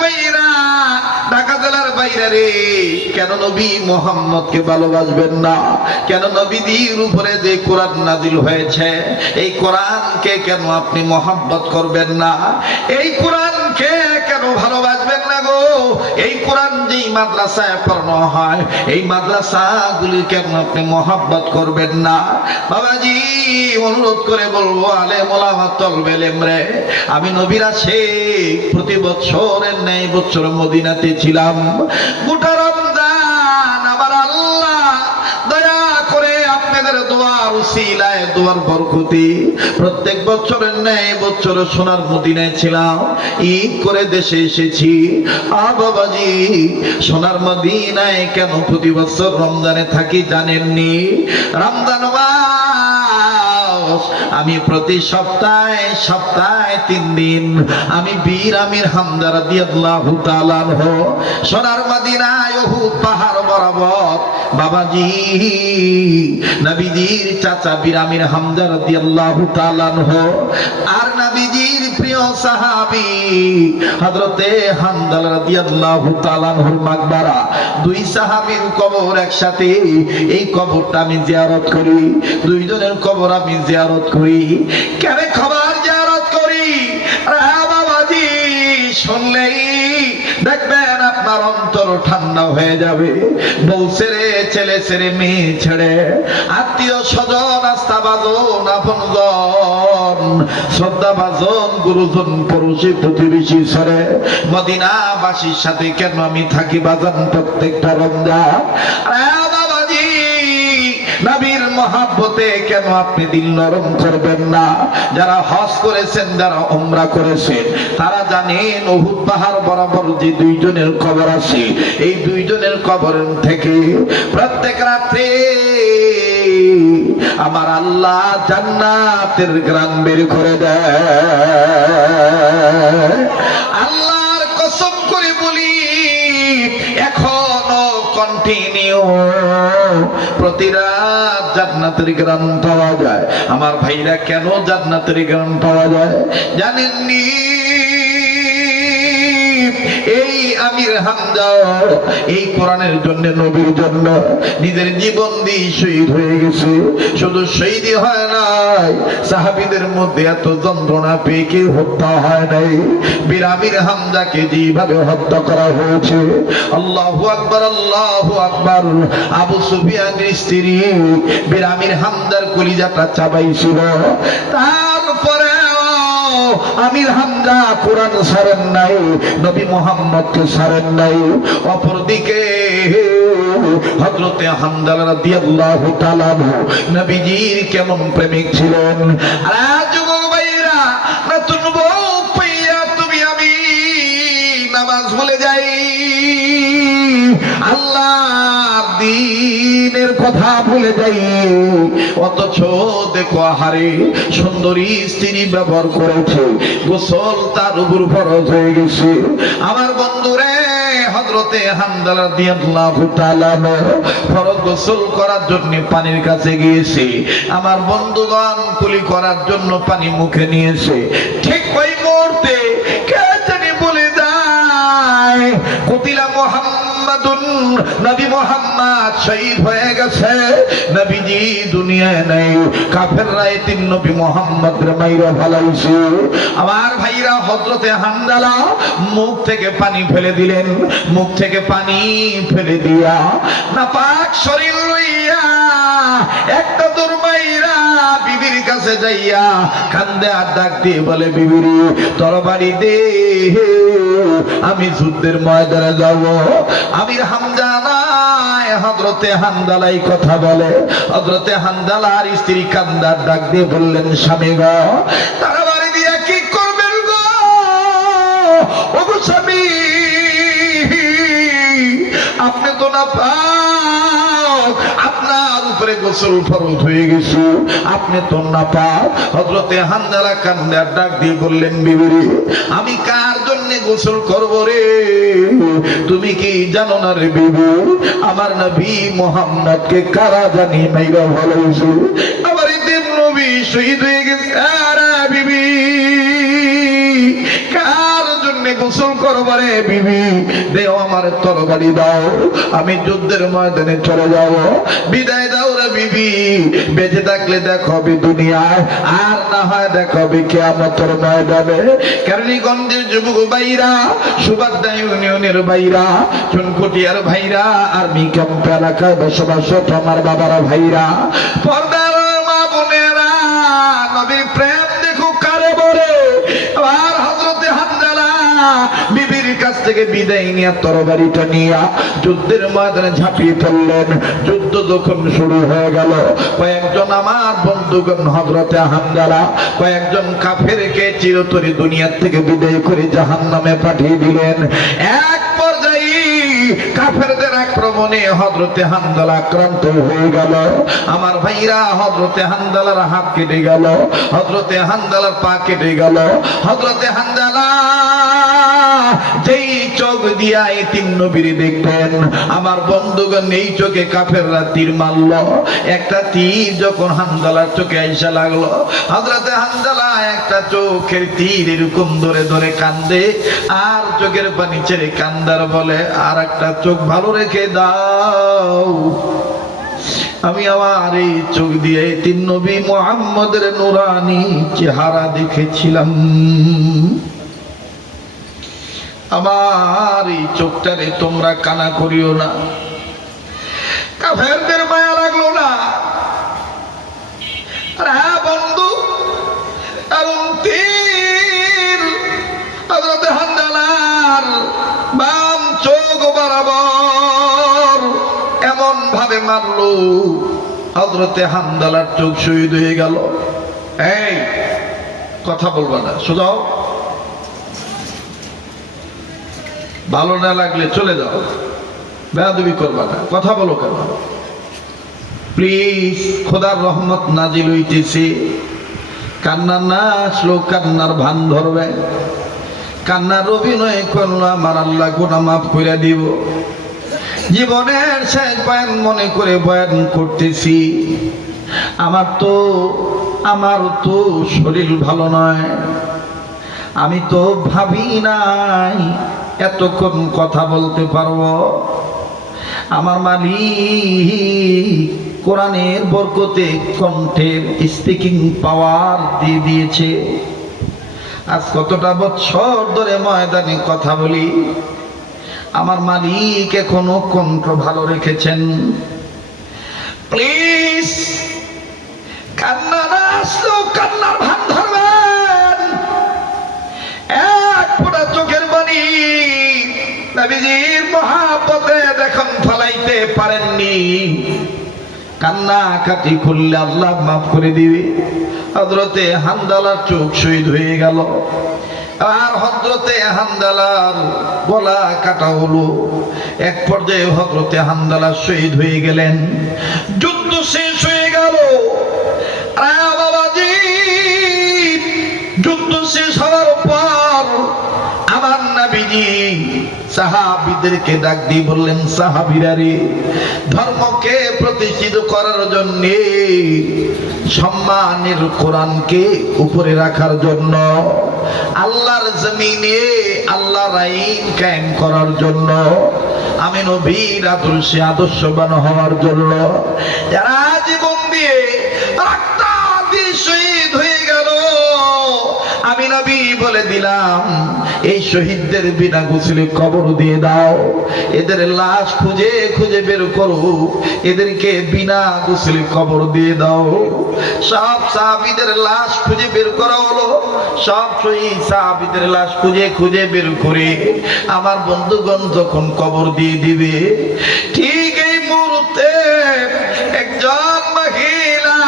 বাইরা ঢাকা জেলার বাইরে না? কেন নবীদের উপরে যে কোরআন নাজিল হয়েছে, এই কোরআনকে কেন আপনি মোহাম্মত করবেন না? এই কোরআনকে কেন ভালোবাসবেন না গো? এই কোরআন মাদ্রাসায় পড়ানো হয়। এই মাদ্রাসাগুলি কেন আপনি মহাব্বত করবেন না? বাবাজি, অনুরোধ করে বলব, আলে মোলামা তলবে রে আমি নবীরা শেখ প্রতি বছরের ন্যায় বছর মদিনাতে ছিলাম। গোটা রমজান আমার আল্লাহ দয়া করে আপনাদের দোয়ার দোয়ার বরকতি প্রত্যেক বছরের ন্যায় বছর সোনার মদিনায় ছিলাম। করে দেশে এসেছি। আ বাবাজি, সোনার মদিনায় কেন প্রতি বছর রমজানে থাকি জানেননি? রমজান আমি প্রতি সপ্তাহে সপ্তাহে তিন দিন আমি বীর আমির হামদার আনহু, সোনার মদিনায় পাহাড় বরাবর বাবাজি চাচা বীর আমির হামদা রাদিয়াল্লাহু তাআলা আর প্রিয় সাহাবী হযরতে হামদা রাদিয়াল্লাহু তাআলা মাকবারা দুই সাহাবীর কবর একসাথে, এই কবরটা আমি জিয়ারত করি। দুইজনের কবর আমি জিয়ারত করি। কেন খবর জিয়ারত করি? আরে বাবাজি, শুনলেই দেখবেন আপনার অন্তর ঠান্ডা হয়ে যাবে। বউ ছেড়ে ছেলে ছেড়ে মেয়ে ছেড়ে। আত্মীয় স্বজন আস্থা বাজন আপন শ্রদ্ধা বাজন গুরুজন পড়োশী প্রতিবেশী ছেড়ে মদিনাবাসীর সাথে কেন আমি থাকি বাজান প্রত্যেকটা রমজান? নবীর মহাব্বতে কেন আপনি দিল নরম করবেন না? যারা হজ করেছেন, যারা উমরা করেছেন, তারা জানেন অহুদ পাহাড় বরাবর যে দুইজনের কবর আছে, এই দুইজনের কবর থেকে প্রত্যেক রাত্রে আমার আল্লাহ জান্নাতের গ্রাম বের করে দেয়। আল্লাহর কসম করে বলি, এখনও কন্টিনিউ প্রতি রাত জান্নাতের গ্রাম পাওয়া যায়। আমার ভাইরা কেন জান্নাতের গ্রাম পাওয়া যায়? জানেননি? এই আমির হামজা, এই কোরআনের জন্য নবীর জন্য নিজের জীবন দিয়ে শহীদ হয়ে গেছে। শুধু শহীদই হয় নাই, সাহাবীদের মধ্যে এত যন্ত্রণা পেয়ে কেউ হত্যা হয় নাই। বীর আমির হামজাকে যেভাবে হত্যা করা হয়েছে, আল্লাহ আকবার আল্লাহ আকবার, আবু সুফিয়ানের স্ত্রী বীর আমির হামজার কলিজাটা চাবাইছিল। তারপরে আমির হামজা কোরআন সারেন নাই, নবী মোহাম্মদকে সারেন নাই। অপরদিকে হযরতে হামদাল রাদিয়াল্লাহু তাআলা নবীজির কেমন প্রেমিক ছিলেন? আর যুবক ভাইরা নতুন বউ পাইয়া তুমি আমি নামাজ ভুলে যাই। আল্লাহ কথা ভুলে যাই। অথচ দেখো হারে সুন্দরী স্ত্রী ব্যবহার করেছে গোসল তার উপর ফরজ হয়ে গেছে। আমার বন্ধুরে আমার বন্ধুগণ কুলি করার জন্য পানি মুখে নিয়েছে। ঠিক ওই মুহূর্তে কে জানি বলে যায়, কুতিলা মোহাম্মদুন, নবী মোহাম্মদ শহীদ হয়ে গেছে। নবীজি দুনিয়ায় নাই, কাফেররা তিন নবী মোহাম্মদ রে মাইরা ফেলাইছে। আমার ভাইরা হযরতে হামদালা মুখ থেকে পানি ফেলে দিলেন, মুখ থেকে পানি ফেলে দিয়া না পাক শরীর কাছে যাইয়া কান্দে আর ডাক দিয়ে বলে, বিবিরি, তরবারি দে, আমি যুদ্ধের ময়দানে যাব। আমির হামজা নাই হজরতে হামদালাই কথা বলে। হজরতে হামদালার স্ত্রী কান্দার ডাক দিয়ে বললেন, স্বামী কি করবেন গো? স্বামী, আপনি তো না পাও আপনার উপরে গোসল ফরজ হয়ে গেছে। আপনি তো না পা হজরতে হান্দালা কান্দার ডাক দিয়ে বললেন বিবি আমি কার জন্য গোসল করব রে? তুমি কি জানো না রে বিবি? আমার নবী মোহাম্মদকে কারা জানি মাইরা ভালোবাসে। আমার ঈদের নবী শহীদ হয়ে গেছে। আরে গোসল করব রে বিবি। দেও আমার তরবারি দাও। আমি যুদ্ধের ময়দানে চলে যাব। বিদায় দাও রে বিবি। বেঁচে থাকলে দেখাবি দুনিয়ায়, আর না হয় দেখাবি কেয়ামতের ময়দানে। কেরানীগঞ্জের যুবক ভাইরা সুবাদ্দা ইউনিয়নের ভাইরা, চুনকুটিয়ার ভাইরা, আর্মি ক্যাম্প এলাকায় বসবাসত আমার বাবার ভাইরা। পর্দার বিবির কাছ থেকে বিদায় নিয়ে তরবারিটা নিয়ে যুদ্ধের ময়দানে ঝাঁপিয়ে পড়লেন। যুদ্ধ যখন শুরু হয়ে গেল, কয়েকজন আমার বন্ধুগণ হজরতে হামদালা কয়েকজন কাফেরকে চিরতরি দুনিয়ার থেকে বিদায় করে জাহান নামে পাঠিয়ে দিলেন। এক পর্যায়ে কাফেরদের আক্রমণে হজরতে হামদালা আক্রান্ত হয়ে গেল। আমার ভাইরা হজরতে হামদালার হাত কেটে গেল হজরতে হামদালার পা কেটে গেল হজরতে হামদালা যেই চোখ দিয়া এই তিন নবীর দেখতেন, আমার বন্ধুগণ এই চোখে কাফেররা তীর মারল। একটা তীর যখন হামদালার চোখে আইসা লাগল হজরতে হামদালা একটা চোখের তীর এরকম ধরে ধরে কান্দে, আর চোখের পানি ছেড়ে কান্দার বলে, আর একটা চোখ ভালো রেখে দাও। আমি আমার এই চোখ দিয়ে তিন নবী মোহাম্মদের নুরানি চেহারা দেখেছিলাম। আমার এই চোখটারে তোমরা কানা করিও না। কাফেরদের মায়া লাগল না। আর হ্যাঁ বন্ধু এবং তীর হযরত হান্দালার বাম চোখ বরাবর এমন ভাবে মারলো হজরতে হান্দালার চোখ শহীদ হয়ে গেল। এই, কথা বলবা না, সোজাও। ভালো না লাগলে চলে যাও। বেয়াদবি করবা না। কথা বলো কেন? প্লিজ, খোদার রহমত নাজিল হইতেছে। কান্না না আসলো কান্নার ভান ধরবে। কান্নার অভিনয় করল আমার আল্লাহ গুণা মাফ করে দিব। জীবনের শেষ বয়ান মনে করে বয়ান করতেছি। আমার তো আমার তো শরীর ভালো নয়। আমি তো ভাবি নাই এতক্ষণ কথা বলতে পারব? আমার মালিক কোরআনের বরকতে কণ্ঠের স্পিকিং পাওয়ার দিয়ে দিয়েছে। আজ কতটা বছর ধরে ময়দানে কথা বলি। আমার মালিক এখনও কণ্ঠ ভালো রেখেছেন। প্লিজ কান্না না আসলেও কান্নার ভান ধরবেন এক ফোঁটা চোখের পানি নবীজির মহাপতে দেখুন ফলাইতে পারেননি, কান্না কাটি করলে আল্লাহ মাফ করে দিবে। হজরতে হান্দালার চোখ শহীদ হয়ে গেল। আর হজরতে হান্দালার গলা কাটা হলো। এক পর্যায়ে হজরতে হান্দালা শহীদ হয়ে গেলেন। যুদ্ধ শেষ হয়ে গেল। বাবাজি, যুদ্ধ শেষ হওয়ার পর উপরে রাখার জন্য, আল্লাহর জমিনে আল্লাহর আইন কায়েম করার জন্য, আমি নবীর আদর্শে আদর্শবান হওয়ার জন্য, যারা জীবন দিয়ে দিয়ে আমি নবী বলে দিলাম, এই শহীদদের বিনা গোসলে কবর দিয়ে দাও। এদের লাশ খুঁজে খুঁজে বের করো, এদেরকে বিনা গোসলে কবর দিয়ে দাও। সব সাহাবিদের লাশ খুঁজে বের করা হলো, সব শহীদ সাহাবিদের লাশ খুঁজে খুঁজে বের করে আমার বন্ধুগণ যখন কবর দিয়ে দিবে, ঠিক এই মুহূর্তে একজন মহিলা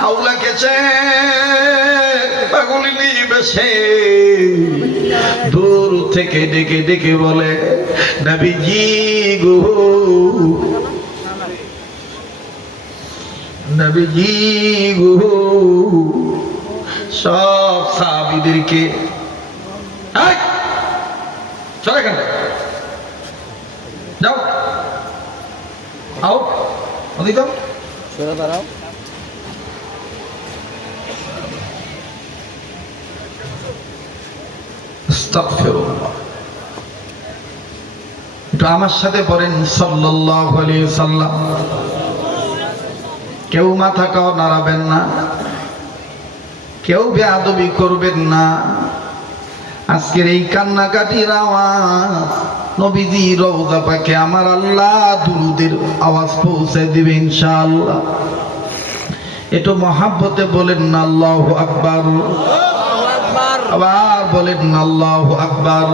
হাওলা কেছে বেছে দূর থেকে ডেকে ডেকে বলে, নবীজি গো। নবীজি গো। সব সাহাবিদেরকে চলে কেন যাও। আও যাও। সরে দাঁড়াও। একটু আমার সাথে পড়েন সাল্লাম কেউ মাথা কাও নাড়াবেন না, কেউ বেয়াদবি করবেন না। আজকের এই কান্নাকাটির আওয়াজ, নবীজি রওজা আমার আল্লাহ দুরুদের আওয়াজ পৌঁছে দিবে ইনশাআল্লাহ। একটু মহাব্বতে বলেন না, আল্লাহ আকবার। আবার বলেন, আল্লাহ আকবার।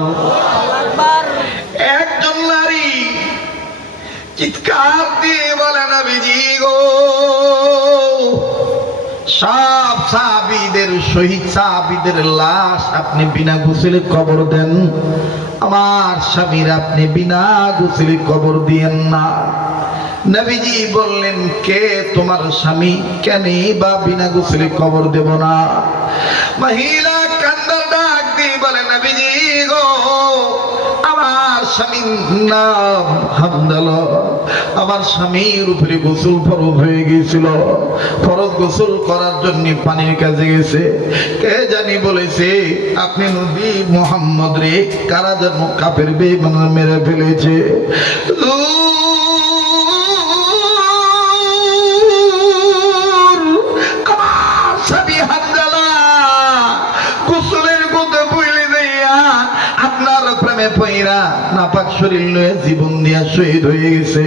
একজন নারী চিৎকার দিয়ে বলে, নবীজি গো, সব শহীদ লাশ আপনি বিনা কবর দেন। আমার স্বামীর আপনি বিনা গোসলে কবর দিয়েন না। নবীজি বললেন, কে তোমার স্বামী? কেন বা বিনা গোসলে কবর দেব না? মহিলা স্বামীর নাম হামদাল আমার স্বামীর উপরে গোসল ফরজ হয়ে গিয়েছিল। ফরজ গোসল করার জন্য পানির কাছে গেছে। কে জানি বলেছে, আপনি নবী মোহাম্মদ রে, কারা যেন কাপের বেমান মেরে ফেলেছে? আপনার পইরা নাপাক শরীর লয়ে জীবন দিয়া শহীদ হয়ে গেছে।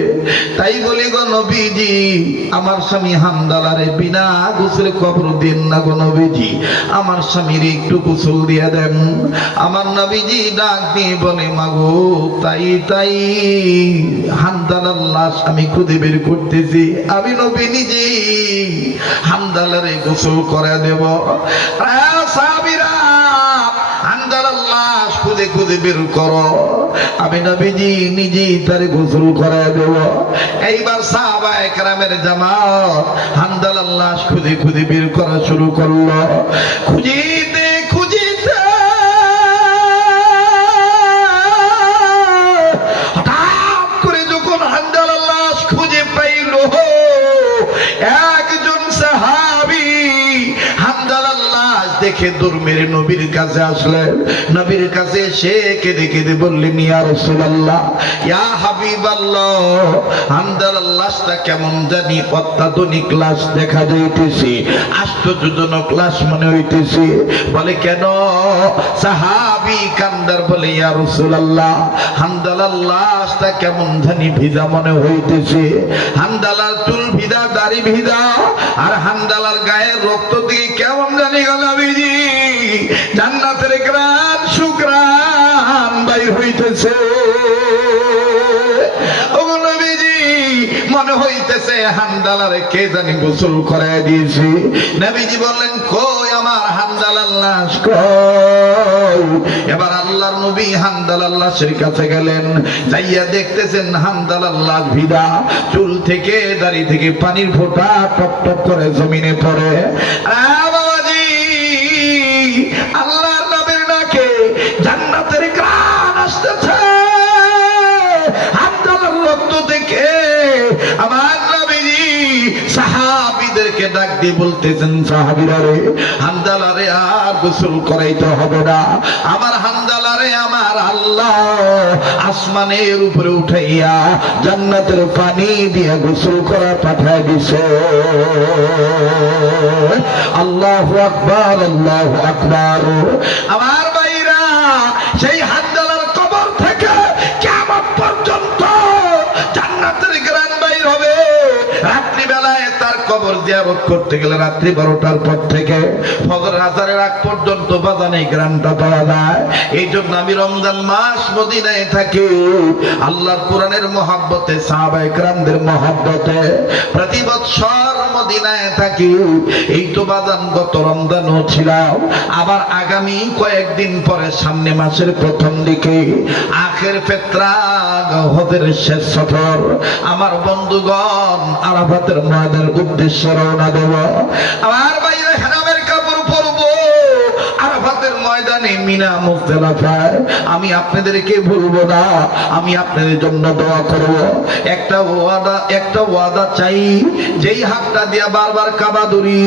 তাই বলি গো নবীজি, আমার স্বামী হামদালারে বিনা গোসলে কবর দিন না গো নবীজি। আমার স্বামীর একটু গোসল দিয়া দেন। আমার নবীজি ডাক দিয়ে বলে, মাগো, তাই তাই হামদালার লাশ আমি খুঁজে বের করতেছি। আমি নবী নিজে হামদালারে গোসল করে দেব। লাশ খুঁজে খুঁজে বের করো। আমি নবীজি নিজেই তারে গোসল করায় দেব। এইবার সাহাবা একরামের জামাত হামদালার লাশ খুঁজে খুঁজে বের করা শুরু করল। খুঁজিতে লাশ দেখে দূর মেরে নবীর কাছে আসলেন। নবীর কাছে সে কেঁদে কেঁদে বললেন কেমন জানি দেখা যাইতেছে, আশ্চর্যজনক লাশ মনে হইতেছে। বলে, কেন? সাহাবী কান্দার বলে, ইয়া রাসূলুল্লাহ হামদালার লাশটা কেমন জানি ভিজা মনে হইতেছে। হামদালার চুল ভিজা, দাড়ি ভিজা, আর হামদালার গায়ের রক্ত দিয়ে কেমন জানি গেল বিজি জান্নাতের গ্রান সুগ্রান বাইর হইতেছে। নবীজি মনে হইতেছে হান্দালারে কে জানি গোসল করাই দিয়েছি। নবীজি বললেন কই আমার হামদালার লাশ কই? এবার আল্লাহর নবী হান্দালার লাশের কাছে গেলেন যাইয়া দেখতেছেন হান্দালার লাশ ভিদা। চুল থেকে দাড়ি থেকে পানির ফোঁটা টপ টপ করে জমিনে পড়ে। আহ, ডাক বলতেছেন সাহাবীরা রে হামদালারে আর গোসল করাইতে হবে না। আমার হামদালারে আমার আল্লাহ আসমানের উপরে উঠাইয়া জান্নাতের পানি দিয়ে গোসল করা পাঠায় দিছে। আল্লাহ আকবার আল্লাহ আকবার। আমার বাইরা সেই হামদালার কবর জিয়ারত করতে গেলে রাত্রি বারোটার পর থেকে ফজর হাজারের আগ পর্যন্ত বাজানে গ্রামটা পাওয়া যায়। এই জন্য আমি রমজান মাস মদিনায় থাকি। আল্লাহ কোরআনের মহাব্বতে সাহাবা গ্রামদের মহাব্বতে প্রতি বৎসর আবার আগামী কয়েকদিন পরে সামনে মাসের প্রথম দিকে আখের পেত্রা হদের শেষ সফর। আমার বন্ধুগণ আরাফাতের ময়দানের উদ্দেশ্যে রওনা দেব। আমার বাইরে মিনা মুজদালাফায় আমি আপনাদেরকে ভুলবো না, আমি আপনাদের জন্য দোয়া করব। একটা ওয়াদা একটা ওয়াদা চাই, যেই হাতটা দিয়া বারবার কাবা ধরি,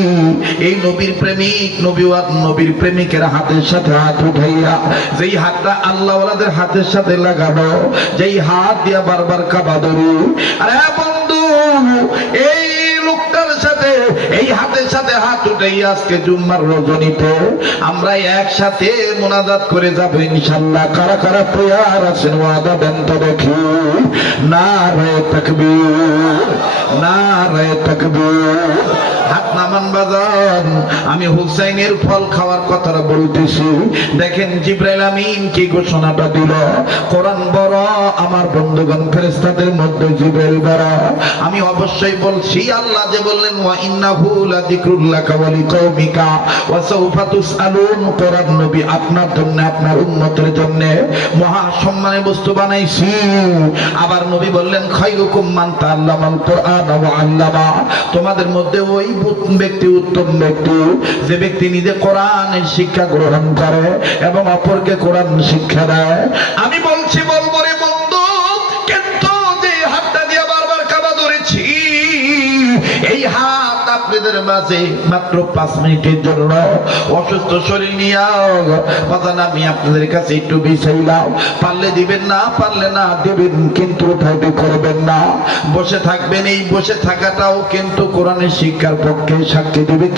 এই নবীর প্রেমিক, নবী নবীর প্রেমিকের হাতের সাথে হাত উঠাইয়া, যেই হাতটা আল্লাহওয়ালাদের হাতের সাথে লাগানো যেই হাত দিয়া বারবার কাবা ধরি। আরে বন্ধু, এই সাথে, এই হাতের সাথে হাত উঠেই আজকে জুম্মার রজনীতে আমরা একসাথে মোনাজাত করে যাব ইনশাল্লাহ কারা কারা তৈয়ার আছেন ওয়াদা দেন তো দেখি। না রে তকবীর না রে তকবীর। নামান বাজান আমি হুসাইনের ফল খাওয়ার কথাটা বলতেছি। দেখেন জিব্রাইল আমিন কি ঘোষণাটা দিল। কোরআন বড়, আমার বন্ধুগণ, ফেরেশতাদের মধ্যে জিব্রাইল বড়। আমি অবশ্যই বলছি, আল্লাহ যে বললেন, ওয়া ইন্নাহু লাযিকরুল্লাকা ওয়া লিকাউমিকা ওয়া সাউফা তুসআলুন। কোরআন নবী আপনার জন্য, আপনার উম্মতের জন্য মহা সম্মানের বস্তু বানাইছি। আবার নবী বললেন, খায়রুকুম মান তাআল্লামাল কোরআন ওয়া আল্লামা। তোমাদের মধ্যে ওই ব্যক্তি, উত্তম ব্যক্তি, যে ব্যক্তি নিজে কোরআনের শিক্ষা গ্রহণ করে এবং অপরকে কোরআন শিক্ষা দেয়। আমি বলছি, বলব রে আপনাদের মাঝে মাত্র পাঁচ মিনিটের জন্য অসুস্থ শরীর নিয়ে বাজান, আমি আপনাদের কাছে একটু বিছাইলাম পারলে দিবেন না, পারলে না দেবেন, কিন্তু করবেন না। বসে থাকবেন, এই বসে থাকাটাও কিন্তু কোরআনের শিক্ষার পক্ষে সাক্ষী দেবে